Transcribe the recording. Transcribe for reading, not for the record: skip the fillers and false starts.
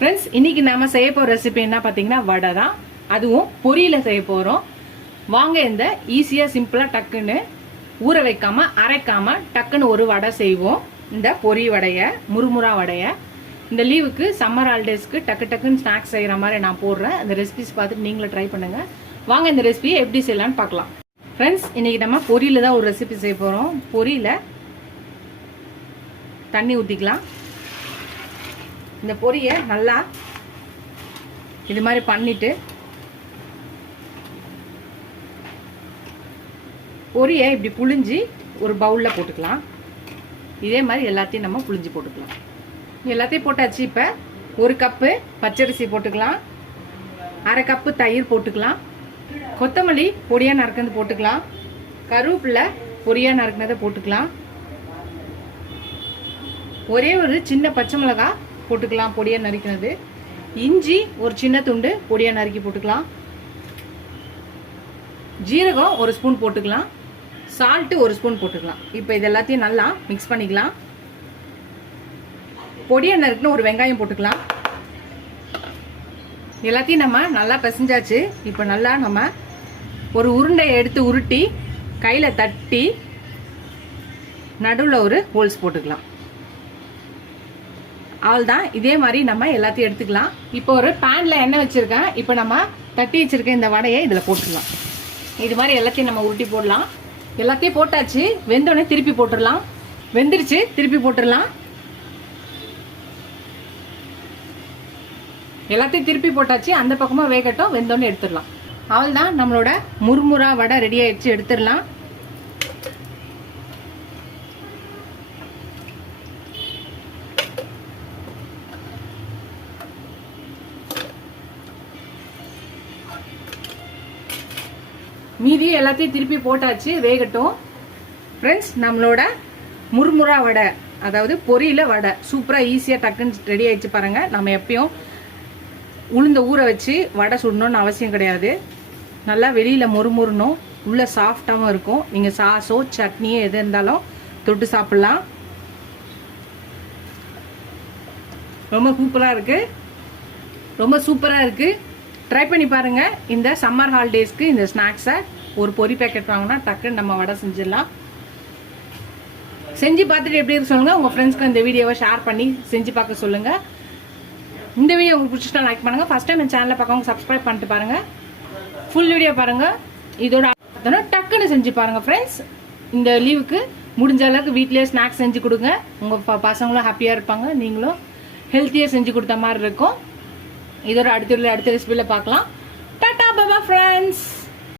Friends, இன்னைக்கு நாம செய்ய போற ரெசிபி என்ன பாத்தீங்கன்னா வடை தான். அதுவும் பொரியில செய்ய போறோம். வாங்க இந்த ஈஸியா சிம்பிளா டக்குன்னு ஊற வைக்காம அரைக்காம டக்குன்னு ஒரு வடை செய்வோம். இந்த பொரி வடைய, முறுமுறா வடைய. இந்த லீவுக்கு சம்மர் ஹாலிடேஸ்க்கு டக்கு டக்குன்னு ஸ்நாக்ஸ் செய்யற மாதிரி நான் போடுறேன். இந்த ரெசிபிஸ் பார்த்துட்டு நீங்களும் ட்ரை பண்ணுங்க. வாங்க இந்த ரெசிபியை எப்படி செய்யலாம்னு பார்க்கலாம். ஃப்ரெண்ட்ஸ், இன்னைக்கு நம்ம பொரியில தான் ஒரு ரெசிபி செய்ய போறோம். பொரியில தண்ணி ஊற்றிக்கலாம். இந்த பொரியை நல்லா இது மாதிரி பண்ணிட்டு பொரியை இப்படி புழிஞ்சி ஒரு பவுலில் போட்டுக்கலாம். இதே மாதிரி எல்லாத்தையும் நம்ம புழிஞ்சி போட்டுக்கலாம். எல்லாத்தையும் போட்டாச்சு. இப்போ ஒரு கப்பு பச்சரிசி போட்டுக்கலாம், அரை கப்பு தயிர் போட்டுக்கலாம், கொத்தமல்லி பொடியாக நறுக்கிறது போட்டுக்கலாம், கருவேப்பிலை பொடியாக நறுக்கினதை போட்டுக்கலாம், ஒரே ஒரு சின்ன பச்சை மிளகாய் போட்டுக்கலாம் பொடியாக நறுக்கினது, இஞ்சி ஒரு சின்ன துண்டு பொடியாக நறுக்கி போட்டுக்கலாம், ஜீரகம் ஒரு ஸ்பூன் போட்டுக்கலாம், சால்ட்டு ஒரு ஸ்பூன் போட்டுக்கலாம். இப்போ இது எல்லாத்தையும் நல்லா மிக்ஸ் பண்ணிக்கலாம். பொடியாக நறுக்குன்னு ஒரு வெங்காயம் போட்டுக்கலாம். எல்லாத்தையும் நம்ம நல்லா பிசைஞ்சாச்சு. இப்போ நல்லா நம்ம ஒரு உருண்டையை எடுத்து உருட்டி கையில் தட்டி நடுவில் ஒரு ஹோல்ஸ் போட்டுக்கலாம். அவ்வளோதான். இதே மாதிரி நம்ம எல்லாத்தையும் எடுத்துக்கலாம். இப்போ ஒரு பேனில் எண்ணெய் வச்சுருக்கேன். இப்போ நம்ம தட்டி வச்சுருக்க இந்த வடையை இதில் போட்டுடலாம். இது மாதிரி எல்லாத்தையும் நம்ம உருட்டி போடலாம். எல்லாத்தையும் போட்டாச்சு. வெந்தோடனே திருப்பி போட்டுடலாம். வெந்துருச்சு, திருப்பி போட்டுடலாம். எல்லாத்தையும் திருப்பி போட்டாச்சு. அந்த பக்கமாக வேகட்டும், வெந்தோடனே எடுத்துடலாம். அவ்வளோதான், நம்மளோட முறுமுறா வடை ரெடி ஆயிடுச்சு. எடுத்துடலாம். மீதி எல்லாத்தையும் திருப்பி போட்டாச்சு, வேகட்டும். ஃப்ரெண்ட்ஸ், நம்மளோட முறுமுறா வடை, அதாவது பொரியில வடை சூப்பராக ஈஸியாக டக்குன்னு ரெடி ஆயிடுச்சு பாருங்க. நம்ம எப்பயும் உளுந்த ஊற வச்சு வடை சுடணும்னு அவசியம் கிடையாது. நல்லா வெளியில் மொறுமொறுணும், உள்ள சாஃப்டாகவும் இருக்கும். நீங்கள் சாஸோ சட்னியோ எது இருந்தாலும் தொட்டு சாப்பிட்லாம். ரொம்ப சூப்பராக இருக்குது, ரொம்ப சூப்பராக இருக்குது. ட்ரை பண்ணி பாருங்கள். இந்த சம்மர் ஹாலிடேஸ்க்கு இந்த ஸ்நாக்ஸை ஒரு பொரி பேக்கெட் வாங்கினா டக்குன்னு நம்ம வடை செஞ்சிடலாம். செஞ்சு பார்த்துட்டு எப்படி இருக்கு சொல்லுங்கள். உங்கள் ஃப்ரெண்ட்ஸ்க்கு இந்த வீடியோவை ஷேர் பண்ணி செஞ்சு பார்க்க சொல்லுங்கள். இந்த வீடியோ உங்களுக்கு பிடிச்சிட்டா லைக் பண்ணுங்கள். ஃபஸ்ட் டைம் என் சேனலை பார்க்கவங்க சப்ஸ்கிரைப் பண்ணிட்டு பாருங்கள். ஃபுல் வீடியோ பாருங்கள். இதோட டக்குன்னு செஞ்சு பாருங்கள். ஃப்ரெண்ட்ஸ், இந்த லீவுக்கு முடிஞ்ச அளவுக்கு வீட்டிலேயே ஸ்நாக்ஸ் செஞ்சு கொடுங்க. உங்கள் பசங்களும் ஹாப்பியாக இருப்பாங்க, நீங்களும் ஹெல்த்தியாக செஞ்சு கொடுத்த மாதிரி இருக்கும். இதோட அடுத்த ரெசிபியில் பார்க்கலாம். டாடா பாபா ஃப்ரெண்ட்ஸ்.